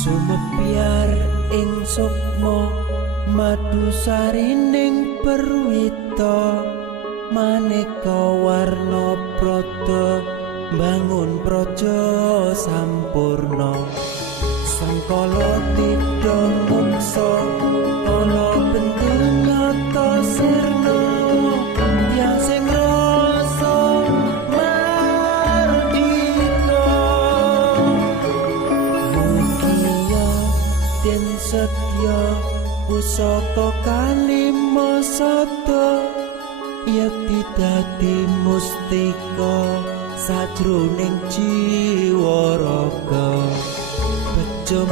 Sumebyar ing sukma madu sarining perwita maneka warna prada bangun praja sampurna sangkala tidha muksa ana bentuk nyata sirna yang sing rasa mardika mugia den setya pusaka kalima sada yekti dadi mustika sajroning jiwa raga bejo